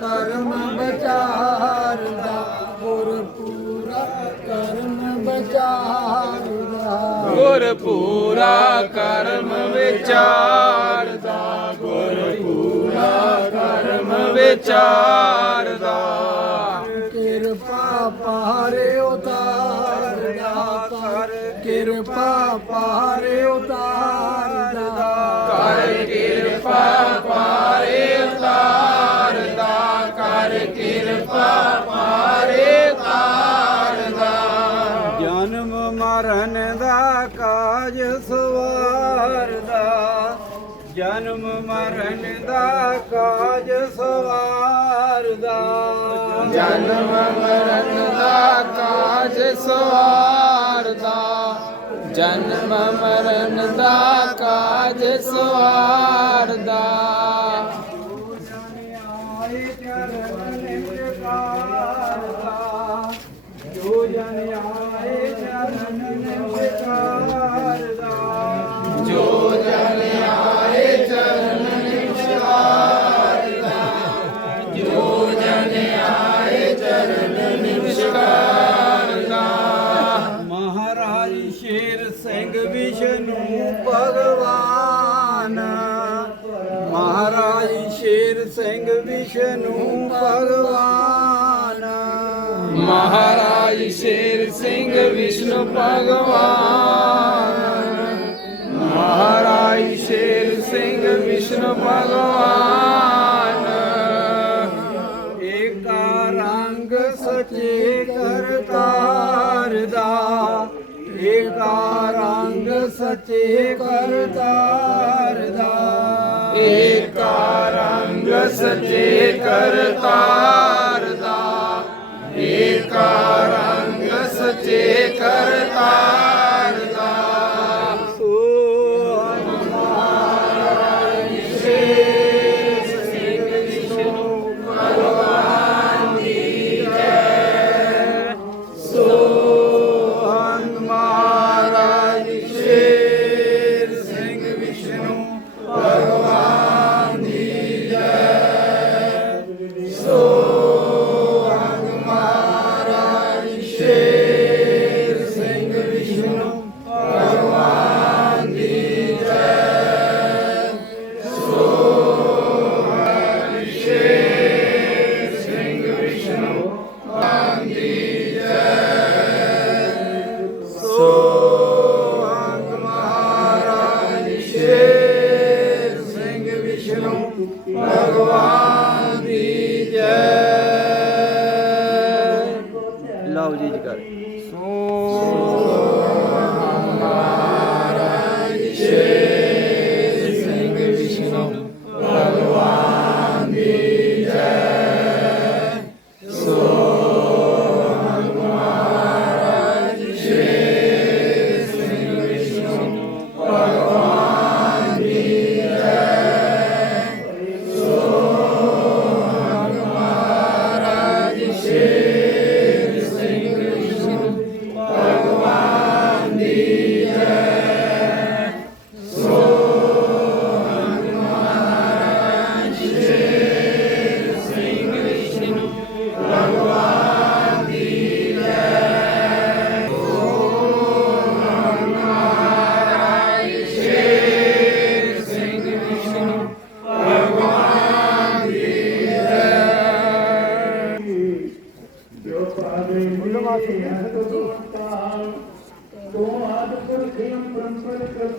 ਕਰਮ ਬਚਾਰਦਾ ਗੁਰ ਪੂਰਾ ਕਰਮ ਬਚਾਰਦਾ ਗੁਰ ਪੂਰਾ ਕਰਮ ਵਿਚਾਰਦਾ ਗੁਰ ਪੂਰਾ ਕਰਮ ਵਿਚਾਰਦਾ। ਕਿਰਪਾ ਪਾਰੇ ਉਤਾਰਦਾ ਕਰ ਕਿਰਪਾ ਪਾਰੇ ਉਤਾਰਦਾ। ਜਨਮ ਮਰਨ ਦਾ ਕਾਜ ਸਵਾਰਦਾ। ਜਨਮ ਮਰਨ ਦਾ ਕਾਜ ਸਵਾਰਦਾ। ਸਿੰਘ ਵਿਸ਼ਨੂੰ ਭਗਵਾਨ। ਮਹਾਰਾਜ ਸ਼ੇਰ ਸਿੰਘ ਵਿਸ਼ਨੂੰ ਭਗਵਾਨ। ਮਹਾਰਾਜ ਸ਼ੇਰ ਸਿੰਘ ਵਿਸ਼ਨੂੰ ਭਗਵਾਨ। ਏਕਾ ਰੰਗ ਸਚੇ ਕਰਤਾਰ ਦਾ। ਏਕਾ ਰੰਗ ਸਚੇ ਕਰਤਾਰ ਦਾ। ਏਕਾ ਰੰਗ ਸਚੇ ਕਰਤਾਰ ਦਾ ਏਕਾ ਰੰਗ ਸਚੇ ਕਰਤਾਰ ਲਓ ਜੀ ਜੀ ਕਰ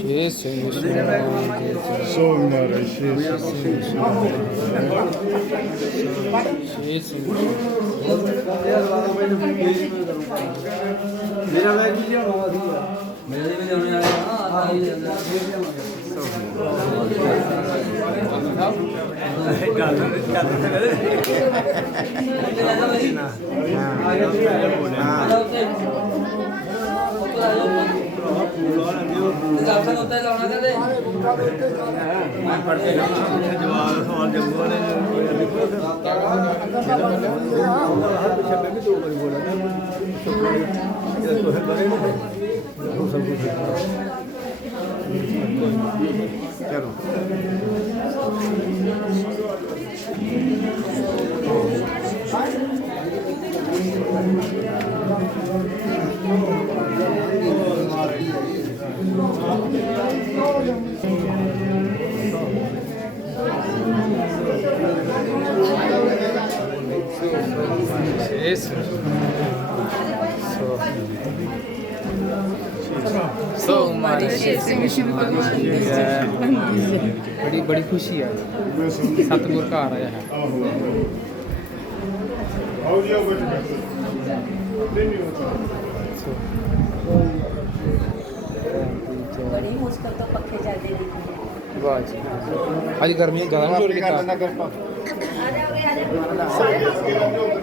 Jesus, Sonra Jesus. Jesus. मेरा बैग भी लिया बाबा जी मेरा भी लिया मेरा हां आ गया सो हां हां हां ਮੇਰੇ ਵੀ ਲਿਆਉਣੇ ਵਾਲਾ ਆ ਆ ਜਵਾਬ ਸਵਾਲ ਜੰਗੂ ਨੇ ਛੱਬੇ ਵੀ ਦੋ ਵਾਰੀ ਬੋਲਿਆ ਇਹ ਤੋਂ ਬਰੇ ਉਹ ਸਭ ਕੁਝ ਚਲੋ ਛੇ ਸਿੰਘ ਸੋ ਮਾਰੀ ਛੇ ਸਿੰਘ ਬੜੀ ਬੜੀ ਖੁਸ਼ੀ ਹੈ ਸਤਿਗੁਰ ਘਰ ਆਇਆ ਹੈ ਆਹੋ ਆਓ ਜੀ ਆਓ ਬੈਠੋ ਨਹੀਂ ਨਹੀਂ ਹੁੰਦਾ ਬੜੀ ਮੁਸ਼ਕਲ ਤੋਂ ਪੱਖੇ ਚੱਲਦੇ ਨੇ। ਵਾਹ ਜੀ। ਅੱਜ ਗਰਮੀ ਜ਼ਿਆਦਾ ਨਹੀਂ ਹੋ ਰਹੀ ਆ ਜਾਓਗੇ ਆ ਜਾਓਗੇ